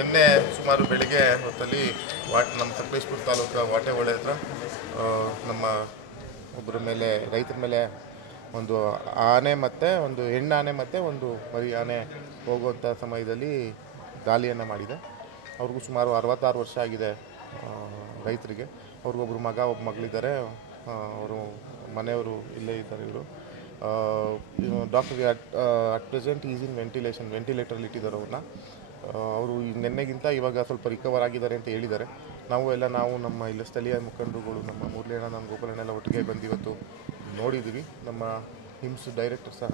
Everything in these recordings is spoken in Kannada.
ನಿನ್ನೆ ಸುಮಾರು ಬೆಳಿಗ್ಗೆ ಹೊತ್ತಲ್ಲಿ ನಮ್ಮ ಸಕಲೇಶ್ಪುರ ತಾಲೂಕು ವಾಟೆಹೊಳೆ ಹತ್ರ ನಮ್ಮ ಒಬ್ಬರ ಮೇಲೆ ರೈತರ ಮೇಲೆ ಒಂದು ಆನೆ ಮತ್ತು ಒಂದು ಹೆಣ್ಣು ಆನೆ ಮತ್ತು ಒಂದು ಮರಿ ಆನೆ ಹೋಗುವಂಥ ಸಮಯದಲ್ಲಿ ದಾಳಿಯನ್ನು ಮಾಡಿದೆ. ಅವ್ರಿಗೂ ಸುಮಾರು 66 ವರ್ಷ ಆಗಿದೆ ರೈತರಿಗೆ. ಅವ್ರಿಗೊಬ್ಬರು ಮಗ ಒಬ್ಬ ಮಗಳಿದ್ದಾರೆ. ಅವರು ಮನೆಯವರು ಇಲ್ಲೇ ಇದ್ದಾರೆ. ಇವರು ಡಾಕ್ಟರ್ಗೆ ಅಟ್ ಪ್ರೆಸೆಂಟ್ ಈಸ್ ಇನ್ ವೆಂಟಿಲೇಟರ್ಲಿ ಇಟ್ಟಿದ್ದಾರೆ ಅವ್ರನ್ನ. ಅವರು ನಿನ್ನೆಗಿಂತ ಇವಾಗ ಸ್ವಲ್ಪ ರಿಕವರ್ ಆಗಿದ್ದಾರೆ ಅಂತ ಹೇಳಿದ್ದಾರೆ. ನಾವು ನಮ್ಮ ಇಲ್ಲ ಸ್ಥಳೀಯ ಮುಖಂಡರುಗಳು, ನಮ್ಮ ಮುರಳಿಯಣ್ಣ, ನಮ್ಮ ಗೋಪಾಲಣ್ಣೆಲ್ಲ ಒಟ್ಟಿಗೆ ಬಂದು ಇವತ್ತು ನೋಡಿದ್ದೀವಿ. ನಮ್ಮ ಹಿಮ್ಸ್ ಡೈರೆಕ್ಟರ್ ಸಹ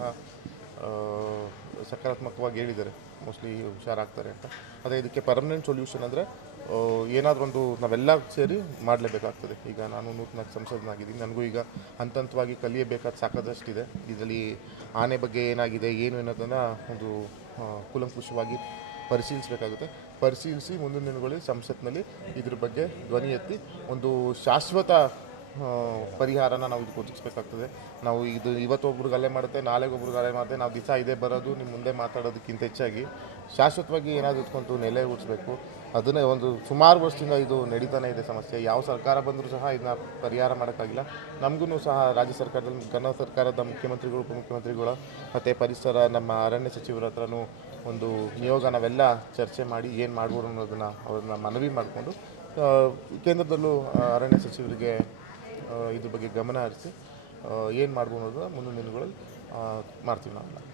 ಸಕಾರಾತ್ಮಕವಾಗಿ ಹೇಳಿದ್ದಾರೆ, ಮೋಸ್ಟ್ಲಿ ಹುಷಾರಾಗ್ತಾರೆ ಅಂತ. ಅದೇ ಇದಕ್ಕೆ ಪರ್ಮನೆಂಟ್ ಸೊಲ್ಯೂಷನ್ ಅಂದರೆ ಏನಾದರೂ ಒಂದು ನಾವೆಲ್ಲ ಸೇರಿ ಮಾಡಲೇಬೇಕಾಗ್ತದೆ. ಈಗ ನಾನು ನೂತನ ಸಂಸದನಾಗಿದ್ದೀನಿ. ನನಗೂ ಈಗ ಹಂತವಾಗಿ ಕಲಿಯಬೇಕಾದ ಸಾಕಾದಷ್ಟಿದೆ. ಇದರಲ್ಲಿ ಆನೆ ಬಗ್ಗೆ ಏನಾಗಿದೆ ಏನು ಅನ್ನೋದನ್ನು ಒಂದು ಕೂಲಂಕುಷವಾಗಿ ಪರಿಶೀಲಿಸಬೇಕಾಗುತ್ತೆ. ಪರಿಶೀಲಿಸಿ ಮುಂದಿನ ದಿನಗಳಲ್ಲಿ ಸಂಸತ್ನಲ್ಲಿ ಇದ್ರ ಬಗ್ಗೆ ಧ್ವನಿ ಎತ್ತಿ ಒಂದು ಶಾಶ್ವತ ಪರಿಹಾರನ ನಾವು ಇದಕ್ಕೆ ಒದಗಿಸ್ಬೇಕಾಗ್ತದೆ. ನಾವು ಇದು ಇವತ್ತೊಬ್ರು ಗಲೆ ಮಾಡುತ್ತೆ, ನಾಳೆಗೊಬ್ರು ಗಲೆ ಮಾಡುತ್ತೆ, ನಾವು ದಿವಸ ಇದೇ ಬರೋದು ನಿಮ್ಮ ಮುಂದೆ ಮಾತಾಡೋದಕ್ಕಿಂತ ಹೆಚ್ಚಾಗಿ ಶಾಶ್ವತವಾಗಿ ಏನಾದರೂ ಇಟ್ಕೊಂಡು ನೆಲೆ ಉಳಿಸ್ಬೇಕು. ಅದನ್ನೇ ಒಂದು ಸುಮಾರು ವರ್ಷದಿಂದ ಇದು ನಡೀತಾನೆ ಇದೆ ಸಮಸ್ಯೆ. ಯಾವ ಸರ್ಕಾರ ಬಂದರೂ ಸಹ ಇದನ್ನ ಪರಿಹಾರ ಮಾಡೋಕ್ಕಾಗಿಲ್ಲ. ನಮಗೂ ಸಹ ರಾಜ್ಯ ಸರ್ಕಾರದಲ್ಲಿ ಕರ್ನಾಟಕ ಸರ್ಕಾರದ ಮುಖ್ಯಮಂತ್ರಿಗಳು, ಉಪಮುಖ್ಯಮಂತ್ರಿಗಳು ಮತ್ತು ಪರಿಸರ ನಮ್ಮ ಅರಣ್ಯ ಸಚಿವರ ಹತ್ರನೂ ಒಂದು ನಿಯೋಗ ನಾವೆಲ್ಲ ಚರ್ಚೆ ಮಾಡಿ ಏನು ಮಾಡ್ಬೋದು ಅನ್ನೋದನ್ನು ಅವ್ರನ್ನ ಮನವಿ ಮಾಡಿಕೊಂಡು ಕೇಂದ್ರದಲ್ಲೂ ಅರಣ್ಯ ಸಚಿವರಿಗೆ ಇದ್ರ ಬಗ್ಗೆ ಗಮನ ಹರಿಸಿ ಏನು ಮಾಡ್ಬೋದು ಅನ್ನೋದನ್ನ ಮುಂದಿನ ದಿನಗಳಲ್ಲಿ ಮಾಡ್ತೀವಿ ನಾವು.